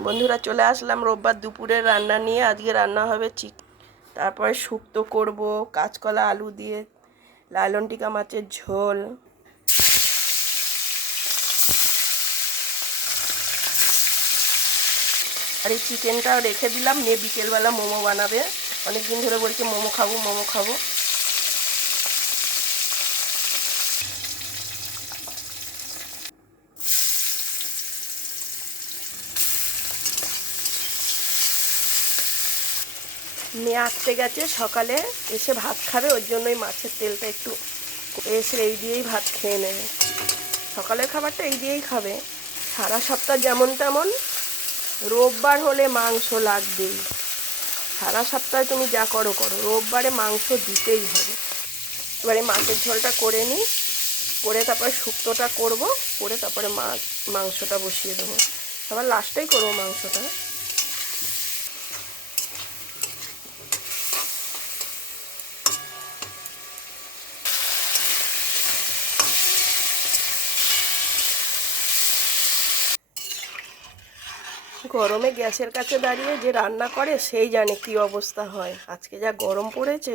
বন্ধুরা, চলে আসলাম রোববার দুপুরের রান্না নিয়ে। আজকে রান্না হবে তারপরে শুক্তো করব কাঁচকলা আলু দিয়ে, লালন টিকা মাছের ঝোল। আর এই চিকেনটা রেখে দিলাম, মেয়ে বিকেলবেলা মোমো বানাবে। অনেকদিন ধরে বলছে মোমো খাবো মোমো খাবো। মেয়ে আসতে গেছে সকালে, এসে ভাত খাবে, ওর জন্যই মাছের তেলটা একটু এসে এই দিয়েই ভাত খেয়ে নেবে। সকালের খাবারটা এই দিয়েই খাবে। সারা সপ্তাহ যেমন তেমন রোববার হলে মাংস লাগবেই। সারা সপ্তাহে তুমি যা করো করো, রোববারে মাংস দিতেই হবে। এবারে মাছের ঝোলটা করে নিই, করে তারপরে শুক্তোটা করব, করে তারপরে মাংসটা বসিয়ে দেবো। আবার লাস্টেই করবো মাংসটা। গরমে গ্যাসের কাছে দাঁড়িয়ে যে রান্না করে সেই জানে কি অবস্থা হয়। আজকে যা গরম পড়েছে।